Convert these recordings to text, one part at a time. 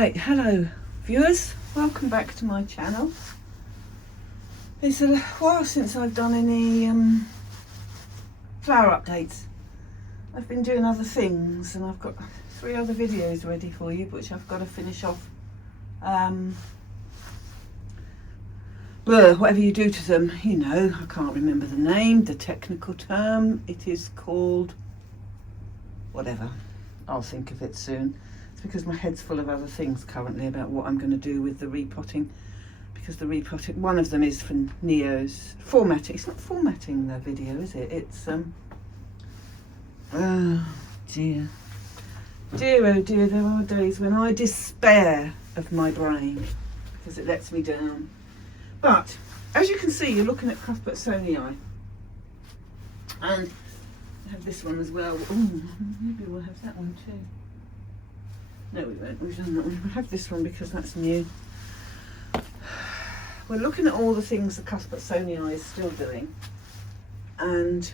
Right, hello viewers, welcome back to my channel. It's a while since I've done any flower updates. I've been doing other things and I've got 3 other videos ready for you which I've got to finish off. Whatever you do to them, you know, I can't remember the name, the technical term. It is called whatever. I'll think of it soon. It's because my head's full of other things currently about what I'm going to do with the repotting, because the repotting, one of them is for Neo's formatting. It's not formatting the video, is it? It's oh dear, oh dear, there are days when I despair of my brain because it lets me down. But as you can see, you're looking at Cuthbertsonii, and I have this one as well. Ooh, maybe we'll have that one too. No, we won't. We've done that one. We'll have this one because that's new. We're looking at all the things the Cuthbertsonii is still doing, and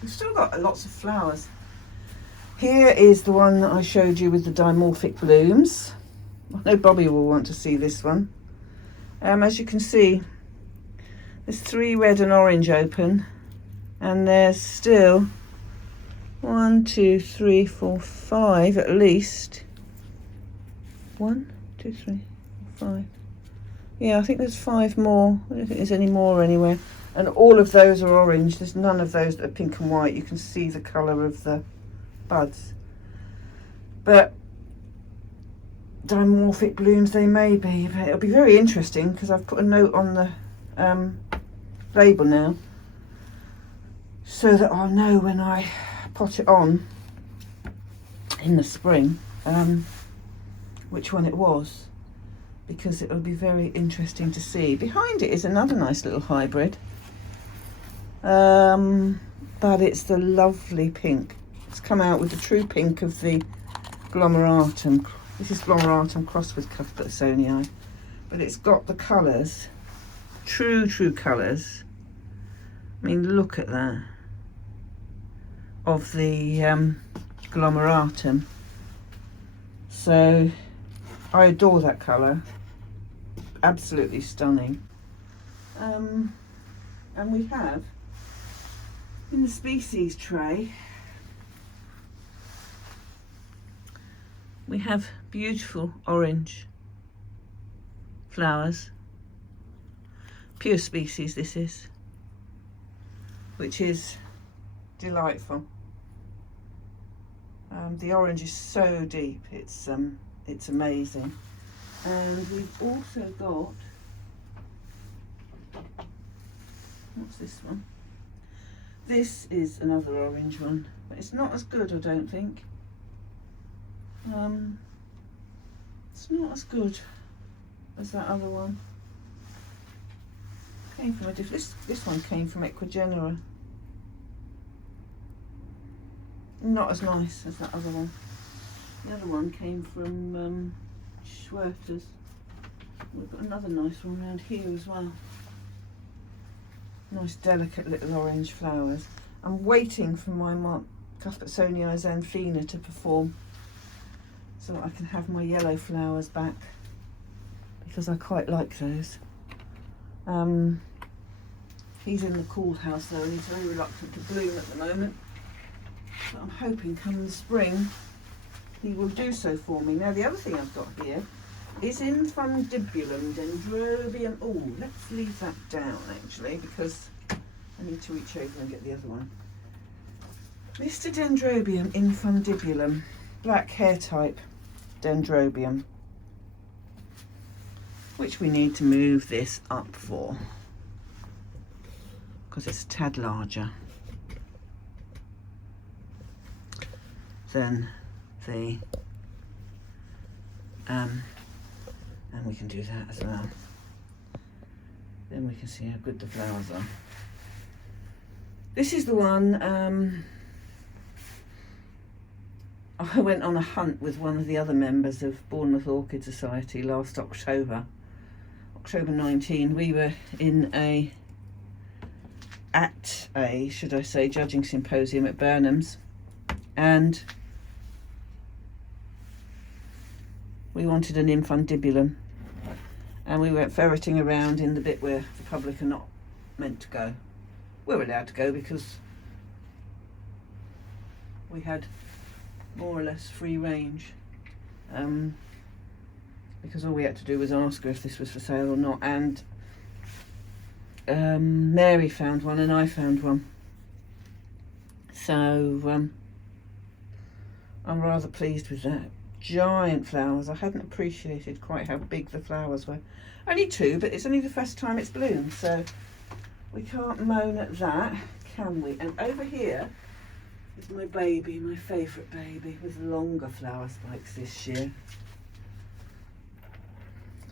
we've still got lots of flowers. Here is the one that I showed you with the dimorphic blooms. I know Bobby will want to see this one. As you can see, there's 3 red and orange open, and there's still 1, 2, 3, 4, 5 at least. 1, 2, 3, 4, 5. Yeah, I think there's 5 more. I don't think there's any more anywhere. And all of those are orange. There's none of those that are pink and white. You can see the colour of the buds. But dimorphic blooms they may be. It'll be very interesting because I've put a note on the label now so that I'll know when I pot it on in the spring which one it was, because it'll be very interesting to see. Behind it is another nice little hybrid, but it's the lovely pink. It's come out with the true pink of the glomeratum. This is glomeratum crossed with Cuthbertsonii, but it's got the colours, true colours. I mean, look at that, of the glomeratum. So I adore that colour, absolutely stunning. And we have in the species tray, we have beautiful orange flowers, pure species this is, which is delightful. The orange is so deep, it's amazing. And we've also got, what's this one? This is another orange one, but it's not as good, I don't think. It's not as good as that other one. Came from a different. This one came from Equigenera. Not as nice as that other one. The other one came from Schwerter's. We've got another nice one around here as well. Nice delicate little orange flowers. I'm waiting for my Cuthbertsonii Xanthina to perform so that I can have my yellow flowers back, because I quite like those. He's in the cool house though, and he's very reluctant to bloom at the moment. But I'm hoping come the spring he will do so for me. Now the other thing I've got here is Infundibulum, Dendrobium. Oh, let's leave that down actually, because I need to reach over and get the other one. Mr. Dendrobium Infundibulum, black hair type Dendrobium, which we need to move this up for because it's a tad larger than the and we can do that as well. Then we can see how good the flowers are. This is the one I went on a hunt with one of the other members of Bournemouth Orchid Society last October 19. We were at a should I say judging symposium at Burnham's, and we wanted an infundibulum, and we went ferreting around in the bit where the public are not meant to go. We're allowed to go because we had more or less free range, because all we had to do was ask her if this was for sale or not, and Mary found one and I found one, so I'm rather pleased with that. Giant flowers. I hadn't appreciated quite how big the flowers were. Only 2, but it's only the first time it's bloomed, so we can't moan at that, can we? And over here is my baby, my favourite baby, with longer flower spikes this year.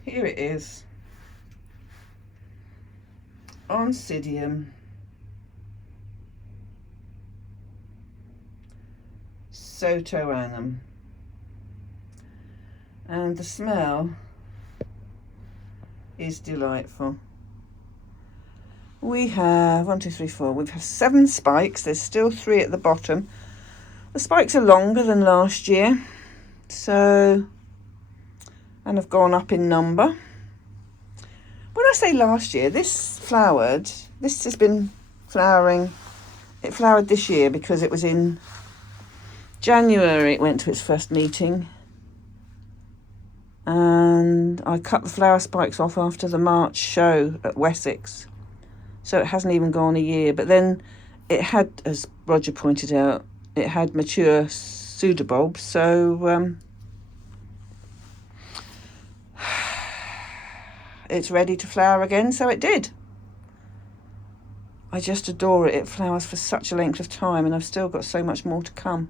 Here it is. Oncidium sotoanum. And the smell is delightful. We have 1, 2, 3, 4. We've had 7 spikes. There's still 3 at the bottom. The spikes are longer than last year, so, and have gone up in number. When I say last year, this has been flowering. It flowered this year because it was in January. It went to its first meeting, and I cut the flower spikes off after the March show at Wessex, so it hasn't even gone a year. But then it had, as Roger pointed out, it had mature pseudobulbs, so it's ready to flower again, so it did. I just adore it. It flowers for such a length of time, and I've still got so much more to come.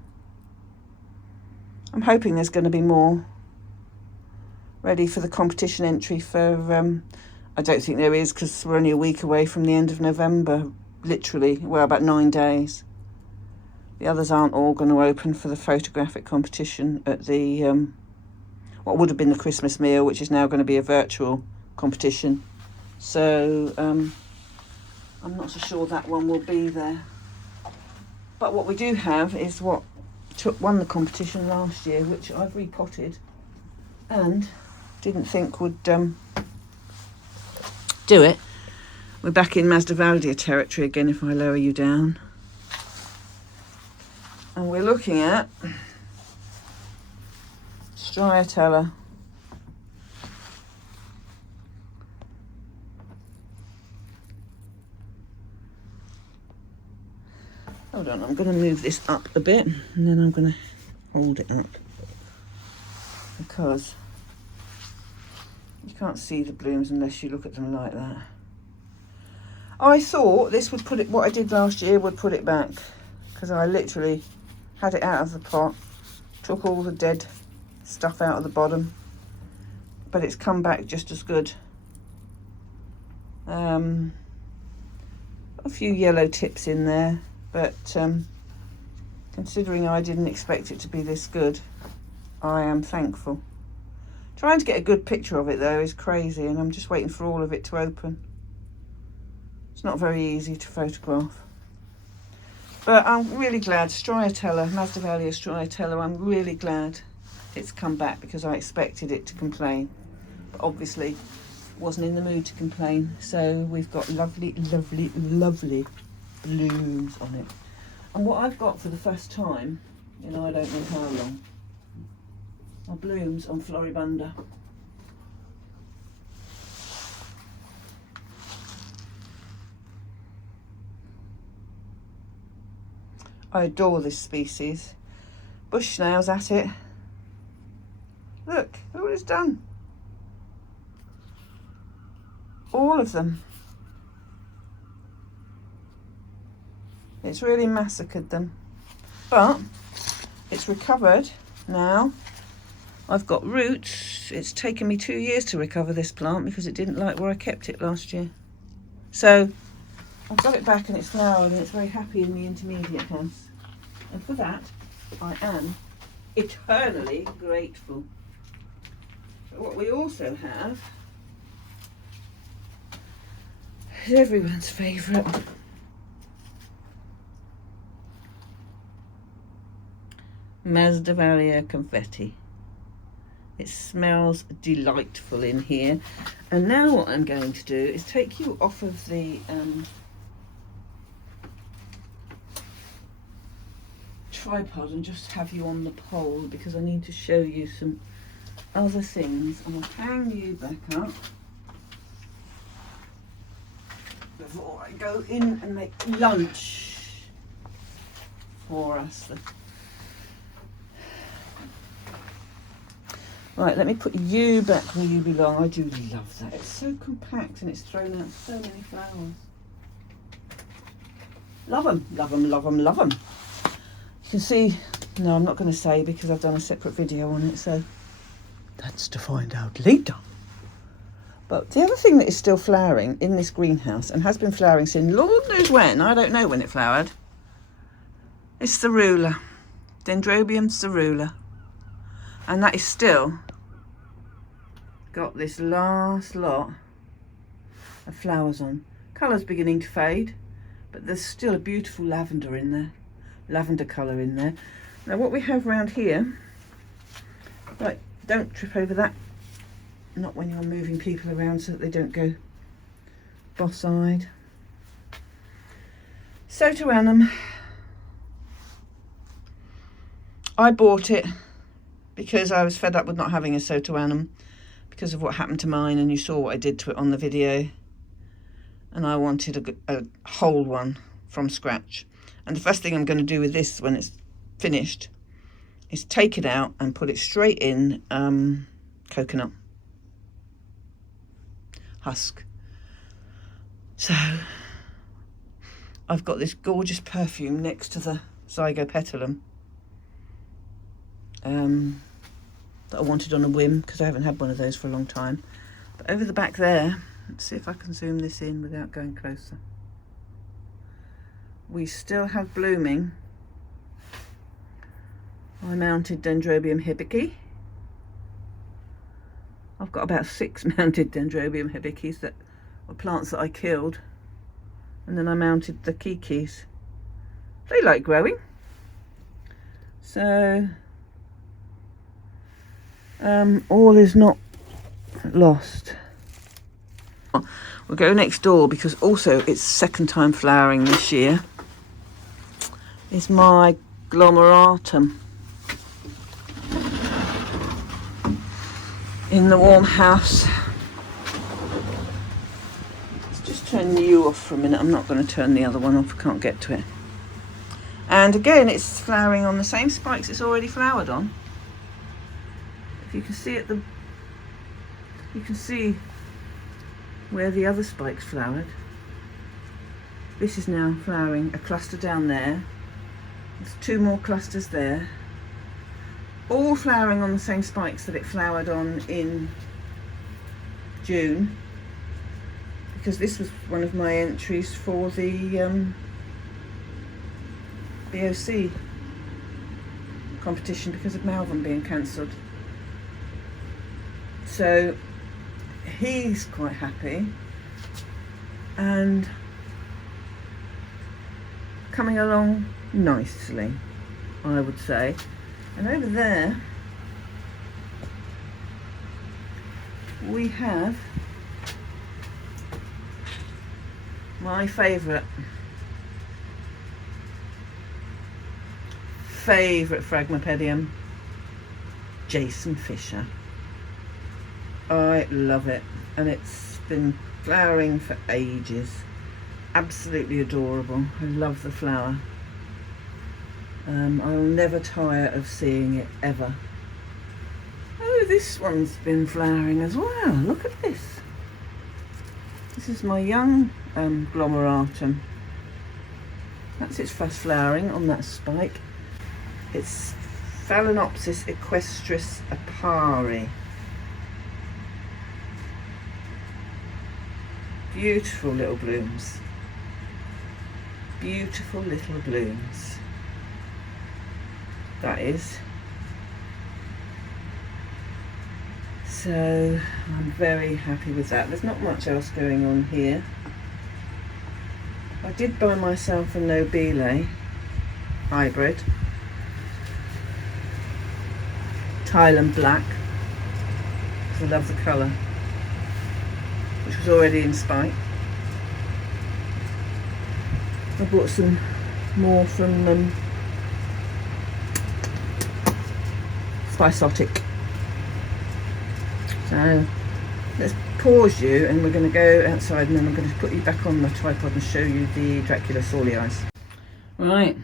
I'm hoping there's going to be more ready for the competition entry for, I don't think there is, because we're only a week away from the end of November, literally, well, about 9 days. The others aren't all going to open for the photographic competition at the, what would have been the Christmas meal, which is now going to be a virtual competition. So I'm not so sure that one will be there. But what we do have is what won the competition last year, which I've repotted and didn't think would do it. We're back in Masdevaldia territory again if I lower you down. And we're looking at Striatella. Hold on, I'm going to move this up a bit and then I'm going to hold it up, because you can't see the blooms unless you look at them like that. I thought this would put it, what I did last year would put it back, because I literally had it out of the pot, took all the dead stuff out of the bottom, but it's come back just as good. A few yellow tips in there, but considering I didn't expect it to be this good, I am thankful. Trying to get a good picture of it though is crazy, and I'm just waiting for all of it to open. It's not very easy to photograph. But I'm really glad, Striatella, Masdevallia Striatella, I'm really glad it's come back, because I expected it to complain. But obviously wasn't in the mood to complain. So we've got lovely, lovely, lovely blooms on it. And what I've got for the first time in I don't know how long are blooms on Floribunda. I adore this species. Bush snails at it. Look what it's done. All of them. It's really massacred them. But it's recovered now. I've got roots. It's taken me 2 years to recover this plant because it didn't like where I kept it last year. So I've got it back and it's flowered and it's very happy in the intermediate house. And for that, I am eternally grateful. But what we also have is everyone's favourite. Masdevallia confetti. It smells delightful in here. And now what I'm going to do is take you off of the tripod and just have you on the pole, because I need to show you some other things. I'm going to hang you back up before I go in and make lunch for us. Right, let me put you back where you belong. I do love that. It's so compact and it's thrown out so many flowers. Love them, love them, love them, love them. You can see, no, I'm not going to say because I've done a separate video on it, so that's to find out later. But the other thing that is still flowering in this greenhouse and has been flowering since Lord knows when, I don't know when it flowered, it's the ruler, Dendrobiums the ruler. And that is still got this last lot of flowers on. Colour's beginning to fade, but there's still a beautiful lavender in there, lavender colour in there. Now what we have around here, right, don't trip over that, not when you're moving people around so that they don't go boss-eyed. Sotoanum, I bought it because I was fed up with not having a Sotoanum because of what happened to mine, and you saw what I did to it on the video, and I wanted a whole one from scratch. And the first thing I'm going to do with this when it's finished is take it out and put it straight in coconut husk. So I've got this gorgeous perfume next to the Zygopetalum that I wanted on a whim because I haven't had one of those for a long time. But over the back there, let's see if I can zoom this in without going closer. We still have blooming my mounted Dendrobium hibiki. I've got about 6 mounted Dendrobium hibikis that were plants that I killed, and then I mounted the kikis. They like growing, so all is not lost. We'll go next door because also it's second time flowering this year. Is my glomeratum in the warm house. Let's just turn you off for a minute. I'm not going to turn the other one off, I can't get to it. And again, it's flowering on the same spikes it's already flowered on. If you can see it, you can see where the other spikes flowered. This is now flowering a cluster down there. There's 2 more clusters there, all flowering on the same spikes that it flowered on in June, because this was one of my entries for the BOC competition because of Malvern being cancelled. So he's quite happy and coming along nicely, I would say. And over there we have my favourite Phragmipedium, Jason Fisher. I love it, and it's been flowering for ages. Absolutely adorable. I love the flower. I'll never tire of seeing it, ever. Oh, this one's been flowering as well. Look at this. This is my young glomeratum. That's its first flowering on that spike. It's Phalaenopsis equestris apari. Beautiful little blooms. Beautiful little blooms. That is. So I'm very happy with that. There's not much else going on here. I did buy myself a Nobile hybrid, Thailand black, I love the colour, which was already in spike. I bought some more from Spiceotic. So let's pause you, and we're going to go outside, and then I'm going to put you back on the tripod and show you the Dracula Sorlii. Right,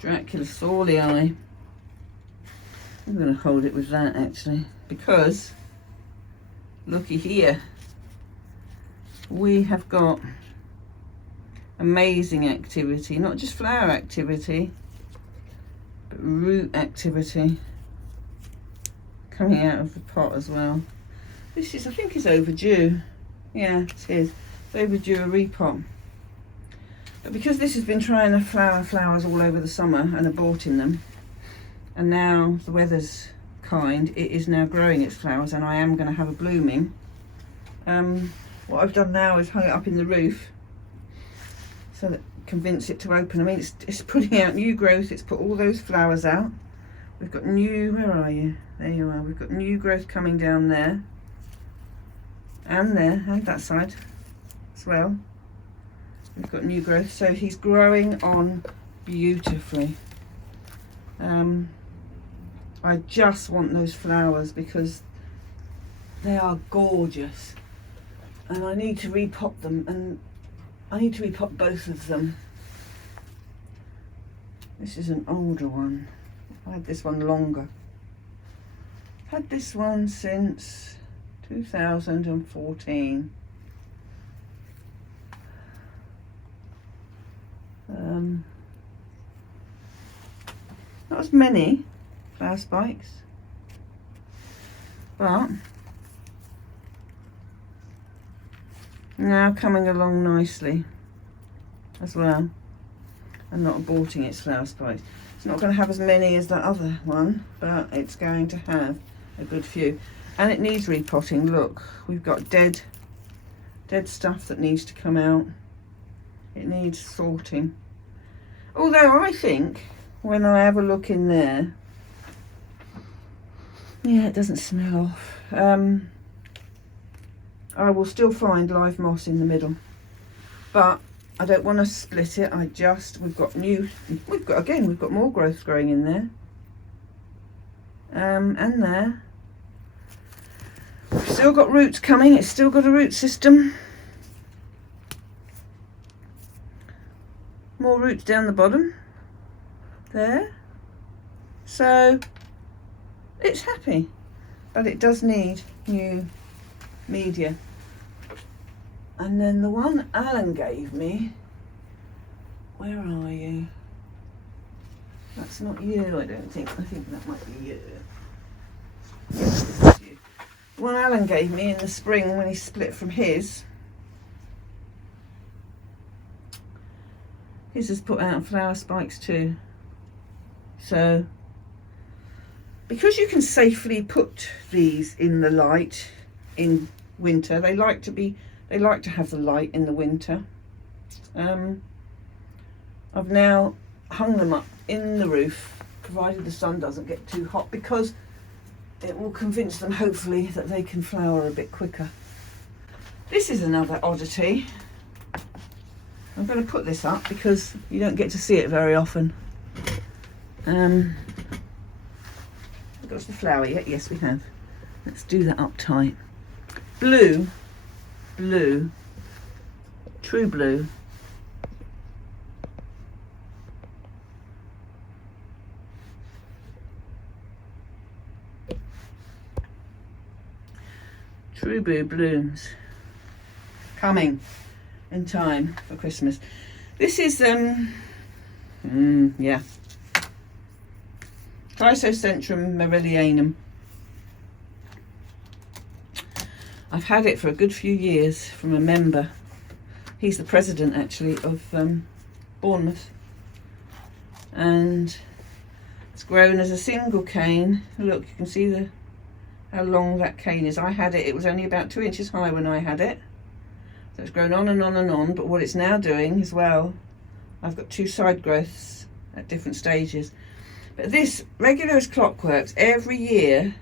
Dracula Sorlii. I'm going to hold it with that actually, because looky here, we have got amazing activity, not just flower activity, but root activity coming out of the pot as well. This is, I think, is overdue. Yeah, it is. It's overdue a repot. But because this has been trying to flower flowers all over the summer and aborting them, and now the weather's kind, it is now growing its flowers, and I am going to have a blooming. What I've done now is hung it up in the roof so that convince it to open. I mean, it's putting out new growth. It's put all those flowers out. We've got new, where are you? There you are. We've got new growth coming down there, and there, and that side as well. We've got new growth, so he's growing on beautifully. I just want those flowers because they are gorgeous, and I need to repot them, and I need to repot both of them. This is an older one. I had this one longer. Had this one since 2014. Not as many flower spikes, but now coming along nicely as well, and not aborting its flower spikes. It's not going to have as many as that other one, but it's going to have a good few, and it needs repotting. Look, we've got dead stuff that needs to come out. It needs sorting. Although I think when I have a look in there, yeah, it doesn't smell off. I will still find live moss in the middle, but I don't want to split it. We've got more growth growing in there. And there. We've still got roots coming. It's still got a root system. More roots down the bottom. There. So it's happy, but it does need new media. And then the one Alan gave me, where are you? That's not you, I don't think. I think that might be you. Yes, this is you. The one Alan gave me in the spring when he split from his has put out flower spikes too. So, because you can safely put these in the light in winter, they like to have the light in the winter. I've now hung them up in the roof, provided the sun doesn't get too hot, because it will convince them, hopefully, that they can flower a bit quicker. This is another oddity. I'm going to put this up because you don't get to see it very often. We've got the flower yet? Yes, we have. Let's do that up tight. Blue, true blue. True blue blooms coming in time for Christmas. This is yeah, Chrysocentrum Merellianum. I've had it for a good few years from a member. He's the president actually of Bournemouth, and it's grown as a single cane. Look, you can see how long that cane is. I had it was only about 2 inches high when I had it, so it's grown on and on and on. But what it's now doing as well, I've got 2 side growths at different stages. But this, regular as clockworks, every year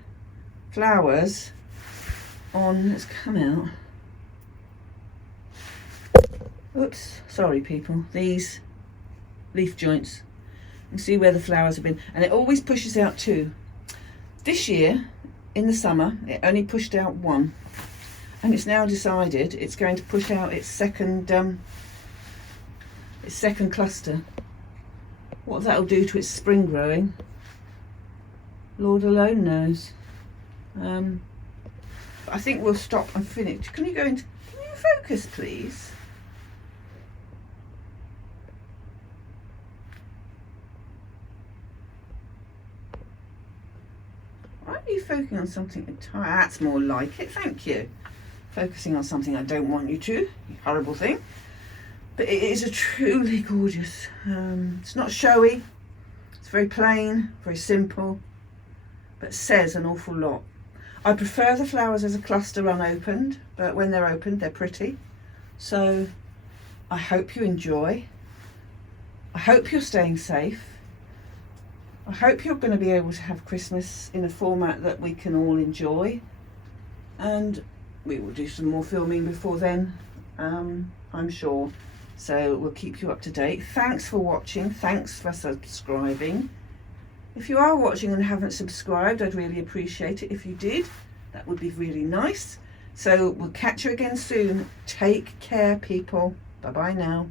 flowers on, let's come out. Oops, sorry people, these leaf joints. You can see where the flowers have been, and it always pushes out two. This year, in the summer, it only pushed out one, and it's now decided it's going to push out its second cluster. What that'll do to its spring growing, Lord alone knows. I think we'll stop and finish. Can you focus please? Why are you focusing on something entirely? That's more like it, thank you. Focusing on something I don't want you to, you horrible thing. But it is a truly gorgeous. It's not showy, it's very plain, very simple, but says an awful lot. I prefer the flowers as a cluster unopened, but when they're opened, they're pretty. So I hope you enjoy. I hope you're staying safe. I hope you're going to be able to have Christmas in a format that we can all enjoy. And we will do some more filming before then, I'm sure. So we'll keep you up to date. Thanks for watching. Thanks for subscribing. If you are watching and haven't subscribed, I'd really appreciate it if you did. That would be really nice. So we'll catch you again soon. Take care, people. Bye-bye now.